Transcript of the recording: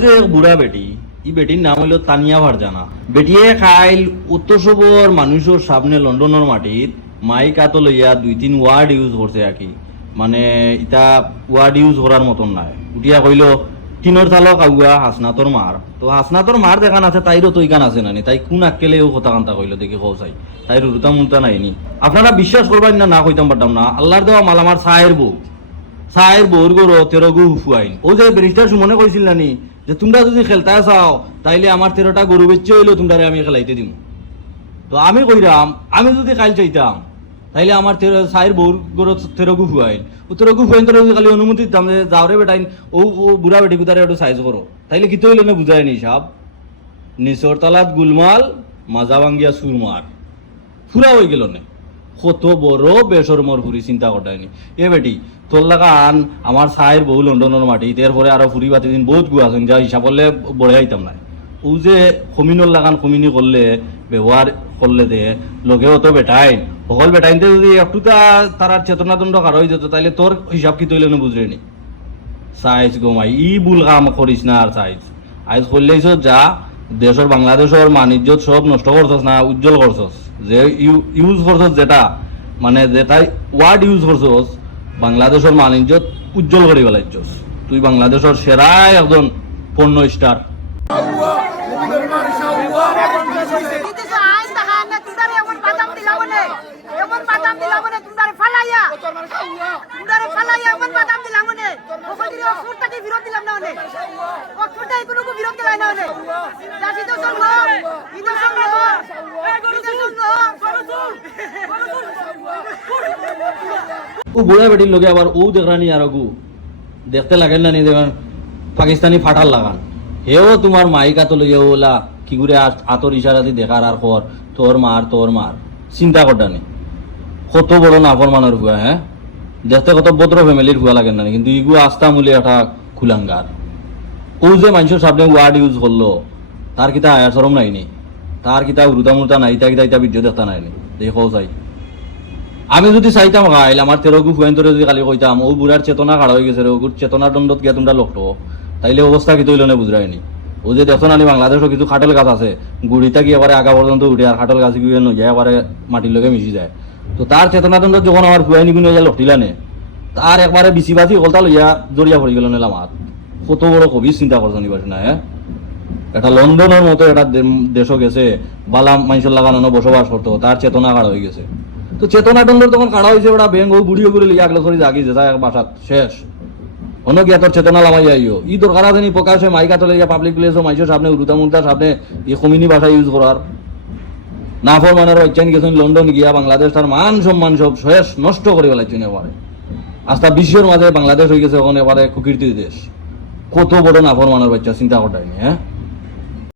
যে বুড়া বেটি ই বেটির নাম হইল তানিয়া ভারজানা। বেটিয়ে খাইল উত্তর সবর মানুষের সামনে লন্ডনের মাটির মাইক আত লইয়া 2-3 ওয়ার্ড ইউজ করছে আর কি, মানে ইটা ওয়ার্ড ইউজ করার মতন নাই। উঠিয়া কইল তিনর চালক আগুয়া হাসনাতর মার। তো হাসনাতর মার দেখান আছে, তাইরও তো ইগান আছে নানি, তাই কোন আক্কেলেও কথা কান্তা কইল দেখি কও চাই, তাই রুতা মুন্তা নাইনি। আপনারা বিশ্বাস করবেন না, না কইতাম পারতাম না। আল্লাহর দেওয়া মাল আমার চায়ের বউর গরো 13 গু হুফুয়াইন। ও যে ব্যারিস্টার সুমনে কইছিল নানি যে তোমরা যদি খেলতে চাও তাইলে আমার 13টা গরু বেচে হইলো তোমরা আমি খেলাইতে দিম। তো আমি কইরাম আমি যদি খাইল চাইতাম তাইলে আমার চায়ের বউর গরো 13 গু হুয়াইন। ও 13 গু হুয়াইন তোরা খালি অনুমতি দিতাম যে যাওরে বেটাইন ও বুড়া বেটি কুতারে একটু সাইজ করো, তাইলে কিতো হইলো না বুঝায় নি সাহেব। নিচর তালাত গুলমাল মাজা ভাঙ্গিয়া সুরমার ফুরা হয়ে গেল না। কত বড় বেসরমর ফুরি চিন্তা করতাইনি। এ বেটি তোর লাগান আমার চায়ের বউ লন্ডনের মাটি, এরপরে আরো ফুরি বাতি দিন বহুত গু আছেন যা হিসাব করলে বড়ে আইতাম না। ও যে কমিনর লাগান কমিনি করলে ব্যবহার করলে দে লগেও তো বেটাইন সকল বেটাইনতে যদি একটু তার চেতনাদণ্ড কার হয়ে যেত তাইলে তোর হিসাব কি তৈলে না বুঝলি নি। সাইজ গোমাই ই ভুল কাম করিস না। আর সাইজ আইজ করলেইছ যা দেশের বাংলাদেশের মানিজ্য সব নষ্ট করছস না, উজ্জ্বল করছস। যে ইউজ করছস যেটা মানে যেটাই ওয়ার্ড ইউজ করছস বাংলাদেশের মানিজ্য উজ্জ্বল করে ফেলাইছস। তুই বাংলাদেশের সেরা একজন পণ্য স্টার। ও বুড়া বেটির লগে আবার ও দেখরানি আর গু দেখতে লাগেন না নি দেখেন পাকিস্তানি ফাটাল লাগান। হেও তোমার মাইকা তো লইয়া ওলা কি করে আতর ইশারা দিয়ে দেখার আর কর তোর মার চিন্তা করতানি। কত বড় নাফর মানের হুয়া, হ্যাঁ দেখতে কত ভদ্র ফ্যামিলির হুয়া লাগেন না, কিন্তু ইগু আস্তা মূলে একটা খুলাঙ্গার। ও যে মানুষের সামনে ওয়ার্ড ইউজ করলো তার কিতা আয়ার সরম নাইনি, তার কিতা উরুতা মুরতা নাই, ইতা ভিডিও দেখতা নাইনি দেখো চাই। আমি যদি চাইতাম খাইল আমার 13 গু ফুয়াইন ধরে যদি খালি কইতাম ও বুড়ার চেতনা কাড়া হয়ে গেছে, ওগুর চেতনা দণ্ডত গিয়া তোমরা লক্ষ্য, তাইলে অবস্থা কি তৈল না বুঝরাইনি। ও যে দেখো নানি বাংলাদেশও কিছু খাটল গাছ আছে গুড়িটা গিয়ে এবারে আগা পর্যন্ত উঠে আর খাটল গাছ গিয়ে নয় এবারে মাটির লগে মিশি যায়। তো তার চেতনা দণ্ডত যখন আমার ফুয়াইনি গুনে যা লটিলানে তার একবারে বিচি বাচি কলতা লইয়া জড়িয়া পড়ি গেল নিলাম হাত। কত বড় কবি চিন্তা করছো নিবাস না। হ্যাঁ এটা লন্ডনের মতো একটা দেশও গেছে বালা মানুষের লাগানো বসবাস করতো, তার চেতনা কাড়া হয়ে গেছে। তো চেতনা দণ্ডর তখন কাড়া হয়েছে ওটা ব্যাংক ও বুড়িও করে লিয়ে আগলে সরি জাগিয়েছে তাই বাসাত শেষ অন্য গিয়া তোর চেতনা লামাই যাইও। ই দরকার আছে নি প্রকাশ হয় মাইকা তলে গিয়া পাবলিক প্লেস মানুষের সামনে উরুতা মুরতার সামনে এই কমিনি ভাষা ইউজ করার নাফর মানের ইচ্ছান গেছেন লন্ডন গিয়া বাংলাদেশ তার মান সম্মান সব শেষ নষ্ট করে ফেলাইছেন। এবারে আস্তা বিশ্বের মাঝে বাংলাদেশ হয়ে গেছে ওখানে এবারে কুকীর্তির দেশ। কত বড় নাফর মানের বাচ্চা চিন্তা করতে হয়নি। হ্যাঁ